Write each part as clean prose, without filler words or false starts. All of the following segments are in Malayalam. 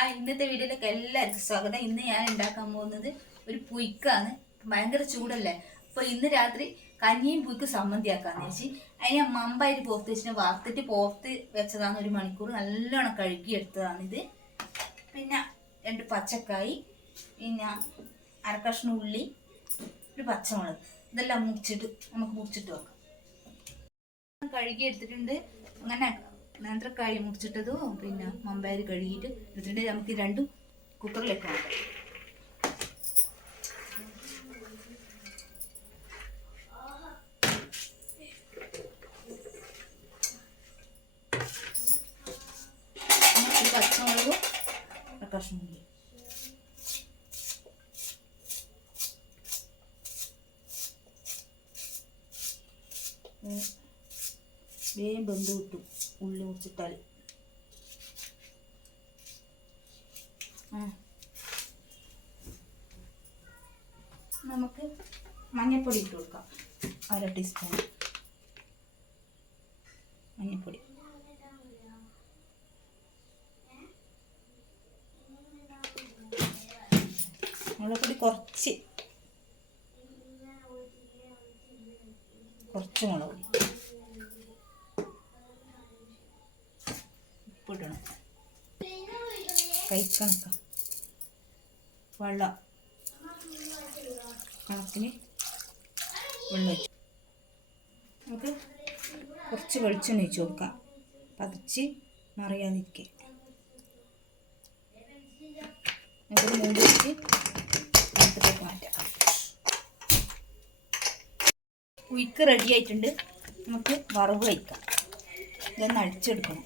ഇന്നത്തെ വീഡിയോയിലേക്ക് എല്ലാവർക്കും സ്വാഗതം. ഇന്ന് ഞാൻ ഉണ്ടാക്കാൻ പോകുന്നത് ഒരു പുയ്ക്കാണ്. ഭയങ്കര ചൂടല്ലേ, അപ്പോൾ ഇന്ന് രാത്രി കഞ്ഞിയും പുയ്ക്ക് സമ്മന്തിയാക്കാന്ന് വെച്ച് അതിനെ മമ്പായിട്ട് പുറത്ത് വെച്ചിട്ട് വറുത്തിട്ട് പുറത്ത് വെച്ചതാണ്. 1 മണിക്കൂർ നല്ലോണം കഴുകിയെടുത്തതാണിത്. പിന്നെ 2 പച്ചക്കായി, പിന്നെ അരക്കഷ്ണം ഉള്ളി, ഒരു പച്ചമുളക്, ഇതെല്ലാം നമുക്ക് മുറിച്ചിട്ട് വെക്കാം. കഴുകിയെടുത്തിട്ടുണ്ട്. അങ്ങനെ നേന്ത്രക്കായ മുറിച്ചിട്ടതും പിന്നെ മമ്പയർ കഴുകിയിട്ട് എടുത്തിട്ട് നമുക്ക് 2 കുക്കറിലേക്ക് വെക്കാം. പച്ചമുളകും കഷ്ണം വേഗം ബന്ധു കിട്ടും ഉള്ളി മുറിച്ചിട്ടാൽ. നമുക്ക് മഞ്ഞൾപ്പൊടി ഇട്ട് കൊടുക്കാം. 1/2 ടീസ്പൂൺ മഞ്ഞൾപ്പൊടി. മുളകുപൊടി കുറച്ച് മുളക് ഉപ്പിടണം. കൈക്കണക്ക വെള്ളം കണക്കിന് വെള്ളം ഒഴിച്ചു. നമുക്ക് കുറച്ച് വെളിച്ചെണ്ണ ഒഴിച്ച് കൊടുക്കാം, പതിച്ച് മറിയാതിരിക്കുക. നമുക്കൊരു മൂടി വെച്ച് അടുത്തേക്ക് മാറ്റാം. പുയ്ക്ക് റെഡി ആയിട്ടുണ്ട്. നമുക്ക് വറവ് വയ്ക്കാം. ഇതൊന്ന് അടിച്ചെടുക്കണം.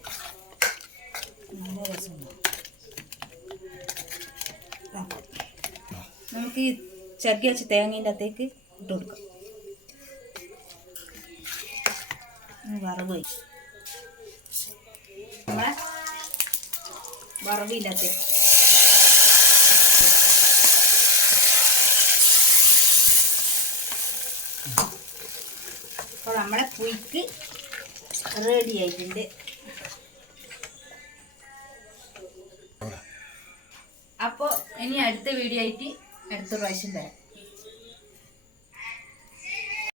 നല്ല രസമുണ്ട്. നമുക്ക് ഈ ചക്കി വെച്ച് തേങ്ങേൻ്റെ അകത്തേക്ക് ഇട്ട് കൊടുക്കാം. വറവ് നമ്മളെ വറവില്ലാത്തേക്ക് അപ്പോൾ നമ്മളെ പുയ്ക്ക് റെഡി ആയിട്ടുണ്ട്. അപ്പോൾ ഇനി അടുത്ത വീഡിയോ ആയിട്ട് അടുത്ത പ്രാവശ്യം വരാം.